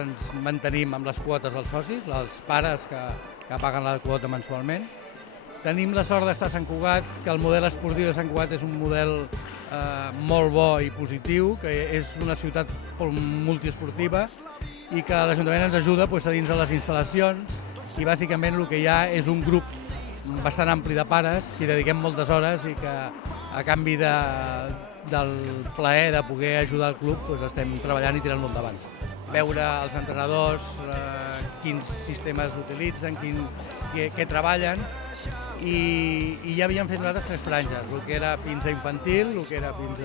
Ens mantenim amb les quotes dels socis, els pares que paguen la quota mensualment. Tenim la sort d'estar a Sant Cugat, que el model esportiu de Sant Cugat és un model molt bo i positiu, que és una ciutat multiesportiva i que l'Ajuntament ens ajuda a dins de les instal·lacions i bàsicament el que hi ha és un grup bastant ampli de pares, s'hi dediquem moltes hores i que a canvi del plaer de poder ajudar el club estem treballant i tirant-lo endavant. Veure els entrenadors, quins sistemes utilitzen, què treballen, i ja havíem fet nosaltres 3 franges, el que era fins a infantil, el que era fins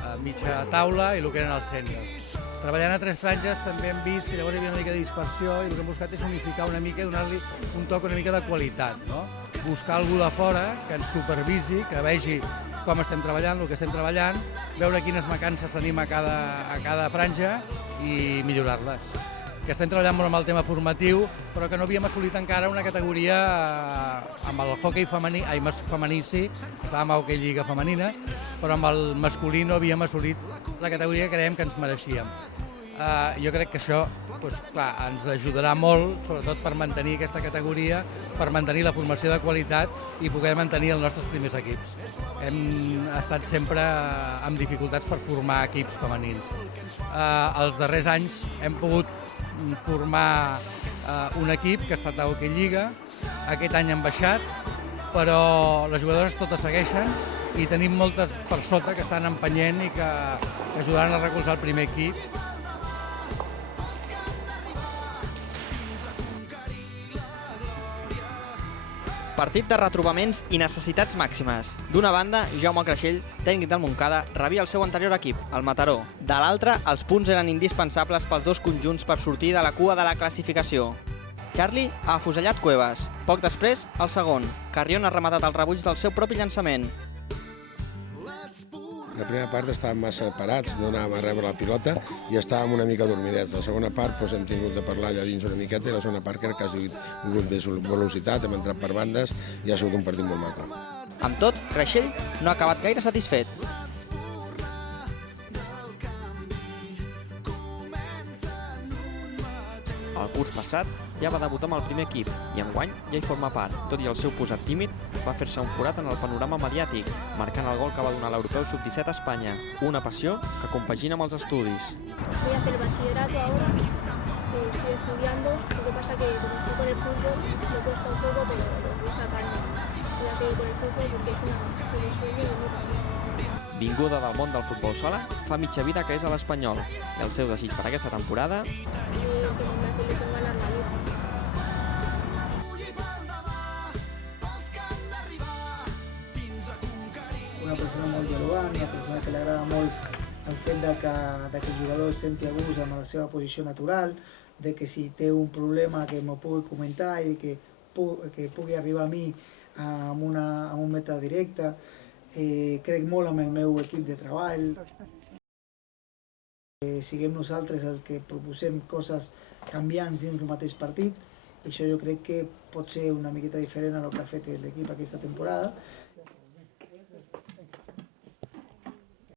a mitja taula i el que eren els sèniors. Treballant a 3 franges també hem vist que llavors hi havia una mica de dispersió i el que hem buscat és unificar una mica i donar-li un toc una mica de qualitat, no? Buscar algú de fora que ens supervisi, que vegi com estem treballant, el que estem treballant, veure quines mancances tenim a cada franja i millorar-les. Que estem treballant molt amb el tema formatiu, però que no havíem assolit encara una categoria amb el hoquei femení sí, estàvem a hoquei lliga femenina, però amb el masculí no havíem assolit la categoria que creiem que ens mereixíem. Jo crec que això ens ajudarà molt, sobretot per mantenir aquesta categoria, per mantenir la formació de qualitat i poder mantenir els nostres primers equips. Hem estat sempre amb dificultats per formar equips femenins. Els darrers anys hem pogut formar un equip que ha estat a Hockey Lliga, aquest any han baixat, però les jugadores totes segueixen i tenim moltes per sota que estan empenyent i que ajudaran a recolzar el primer equip. Partit de retrobaments i necessitats màximes. D'una banda, Jaume Creixell, tècnic del Montcada, rebia el seu anterior equip, el Mataró. De l'altra, els punts eren indispensables pels dos conjunts per sortir de la cua de la classificació. Charlie ha afusellat Cuevas. Poc després, el segon. Carrion ha rematat el rebuig del seu propi llançament. La primera part estàvem massa parats, no anàvem a rebre la pilota i estàvem una mica dormidets. La segona part hem tingut de parlar allà dins una miqueta i la segona part crec que ha sigut un grup de velocitat, hem entrat per bandes i ha sigut un partit molt maco. Amb tot, Creixell no ha acabat gaire satisfet. El curs passat ja va debutar amb el primer equip i enguany ja hi forma part. Tot i el seu posat tímid, va fer-se un forat en el panorama mediàtic, marcant el gol que va donar l'Europeu Sub-17 a Espanya. Una passió que compagina amb els estudis. Voy a hacer bachillerato ahora, estoy estudiando, lo que pasa que como estoy con el fútbol me cuesta un poco, pero lo voy sacando. Voy a seguir con el fútbol porque es un sueño y muy bonito. Vinguda del món del futbol sola, fa mitja vida que és a l'Espanyol i el seu desig per aquesta temporada una persona molt dialogant, una persona que li agrada molt el fet que el jugador es senti a gust amb la seva posició natural, de que si té un problema que m'ho pugui comentar i que pugui arribar a mi amb un mètode directe. Crec molt en el meu equip de treball. Siguem nosaltres els que proposem coses canviants dins del mateix partit. Això jo crec que pot ser una miqueta diferent a el que ha fet l'equip aquesta temporada,